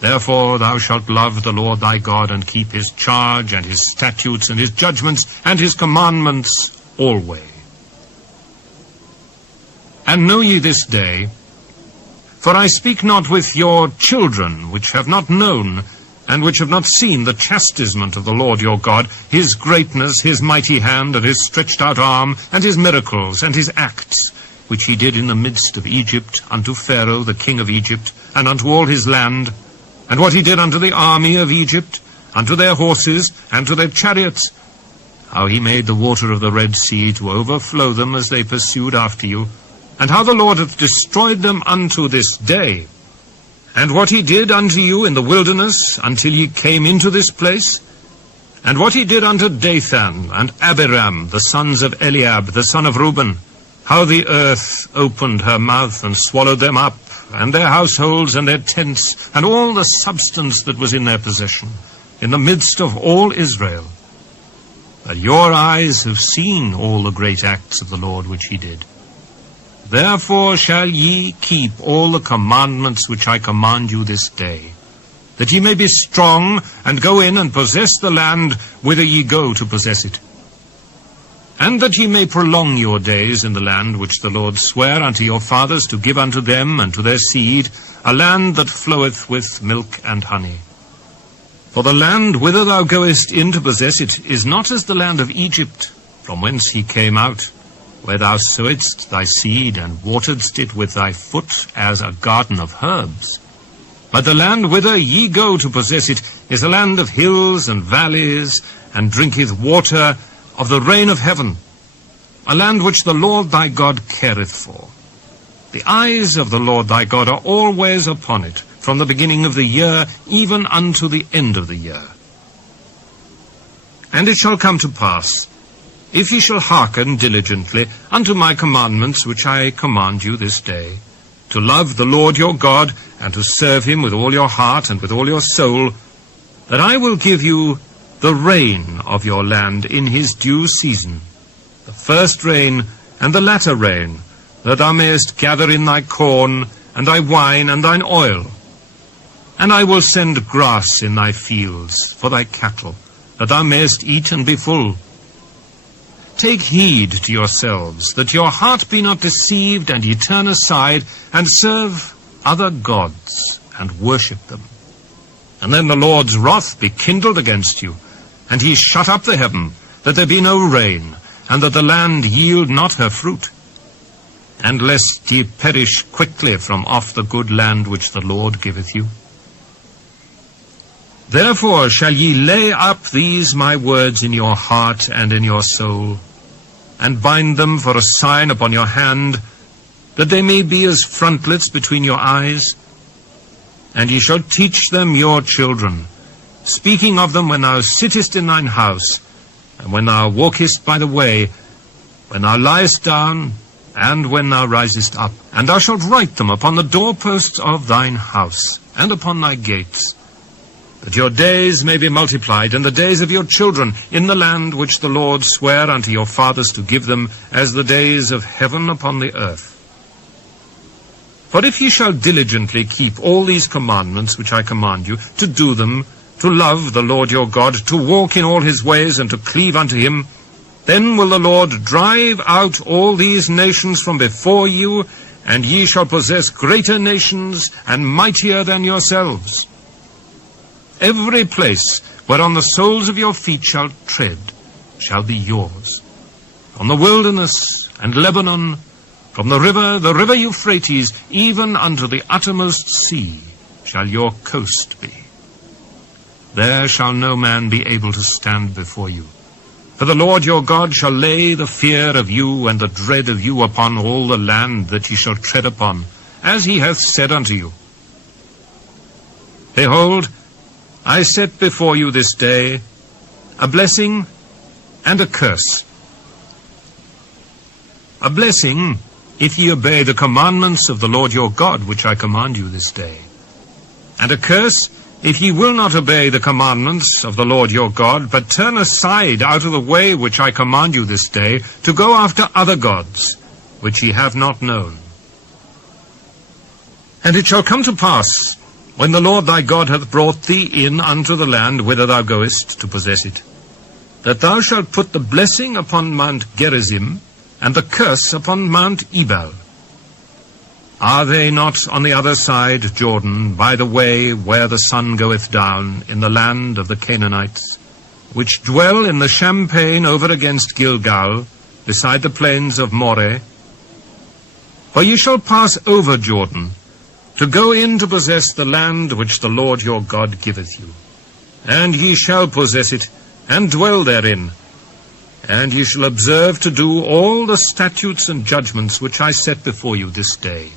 Therefore thou shalt love the Lord thy God, and keep his charge, and his statutes, and his judgments, and his commandments alway. And know ye this day, for I speak not with your children, which have not known, and which have not seen the chastisement of the Lord your God, his greatness, his mighty hand, and his stretched out arm, and his miracles, and his acts, which he did in the midst of Egypt, unto Pharaoh the king of Egypt, and unto all his land, and what he did unto the army of Egypt, unto their horses, and to their chariots, how he made the water of the Red Sea to overflow them as they pursued after you, and how the Lord hath destroyed them unto this day, and what he did unto you in the wilderness until ye came into this place, and what he did unto Dathan and Abiram, the sons of Eliab, the son of Reuben, how the earth opened her mouth and swallowed them up, and their households and their tents, and all the substance that was in their possession, in the midst of all Israel. But your eyes have seen all the great acts of the Lord which he did. Therefore shall ye keep all the commandments which I command you this day, that ye may be strong, and go in and possess the land whither ye go to possess it, and that ye may prolong your days in the land which the Lord sware unto your fathers to give unto them and to their seed, a land that floweth with milk and honey. For the land whither thou goest in to possess it is not as the land of Egypt, from whence ye came out, where thou sowedst thy seed and wateredst it with thy foot as a garden of herbs. But the land whither ye go to possess it is a land of hills and valleys, and drinketh water of the rain of heaven, a land which the Lord thy God careth for. The eyes of the Lord thy God are always upon it, from the beginning of the year even unto the end of the year. And it shall come to pass, if ye shall hearken diligently unto my commandments which I command you this day, to love the Lord your God, and to serve him with all your heart and with all your soul, that I will give you the rain of your land in his due season, the first rain and the latter rain, that thou mayest gather in thy corn, and thy wine, and thine oil. And I will send grass in thy fields for thy cattle, that thou mayest eat and be full. Take heed to yourselves, that your heart be not deceived, and ye turn aside, and serve other gods, and worship them. And then the Lord's wrath be kindled against you, and he shut up the heaven, that there be no rain, and that the land yield not her fruit. And lest ye perish quickly from off the good land which the Lord giveth you. Therefore shall ye lay up these my words in your heart and in your soul, and bind them for a sign upon your hand, that they may be as frontlets between your eyes. And ye shall teach them your children, speaking of them when thou sittest in thine house, and when thou walkest by the way, when thou liest down, and when thou risest up. And thou shalt write them upon the doorposts of thine house, and upon thy gates, that your days may be multiplied, and the days of your children, in the land which the Lord sware unto your fathers to give them, as the days of heaven upon the earth. For if ye shall diligently keep all these commandments which I command you, to do them, to love the Lord your God, to walk in all his ways, and to cleave unto him, then will the Lord drive out all these nations from before you, and ye shall possess greater nations and mightier than yourselves. Every place whereon the soles of your feet shall tread shall be yours. From the wilderness and Lebanon, from the river Euphrates, even unto the uttermost sea shall your coast be. There shall no man be able to stand before you. For the Lord your God shall lay the fear of you and the dread of you upon all the land that ye shall tread upon, as he hath said unto you. Behold, I set before you this day a blessing and a curse. A blessing, if ye obey the commandments of the Lord your God, which I command you this day. And a curse, if ye will not obey the commandments of the Lord your God, but turn aside out of the way which I command you this day, to go after other gods, which ye have not known. And it shall come to pass, when the Lord thy God hath brought thee in unto the land whither thou goest to possess it, that thou shalt put the blessing upon Mount Gerizim, and the curse upon Mount Ebal. Are they not on the other side Jordan, by the way where the sun goeth down, in the land of the Canaanites, which dwell in the champaign over against Gilgal, beside the plains of Moreh? For ye shall pass over Jordan, to go in to possess the land which the Lord your God giveth you. And ye shall possess it, and dwell therein. And ye shall observe to do all the statutes and judgments which I set before you this day.